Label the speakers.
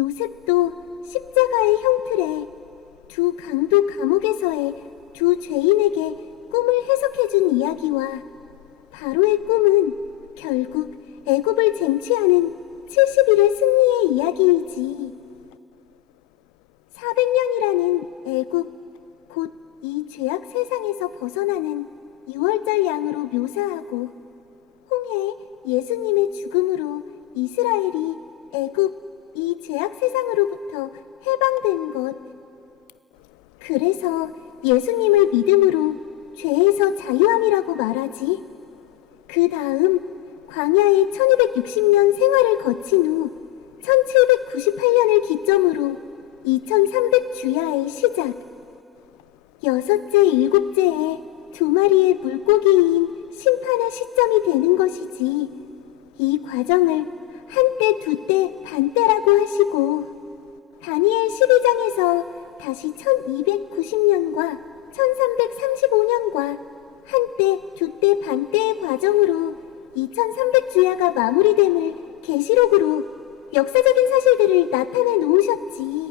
Speaker 1: 요셉도 십자가의 형틀에 두 강도 감옥에서의 두 죄인에게 꿈을 해석해준 이야기와 바로의 꿈은 결국 애굽을 쟁취하는 70일의 승리의 이야기이지. 400년이라는 애굽 곧 이 죄악 세상에서 벗어나는 유월절 양으로 묘사하고 홍해 예수님의 죽음으로 이스라엘이 애굽 이 죄악 세상으로부터 해방된 것. 그래서 예수님을 믿음으로 죄에서 자유함이라고 말하지. 그 다음 광야의 1260년 생활을 거친 후 1798년을 기점으로 2300 주야의 시작. 여섯째, 일곱째에 두 마리의 물고기인 심판의 시점이 되는 것이지. 이 과정을 한때, 두 때, 반때라고 하시고, 다니엘 12장에서 다시 1290년과 1335년과 한때, 두 때, 반때의 과정으로 2300주야가 마무리됨을 계시록으로 역사적인 사실들을 나타내 놓으셨지.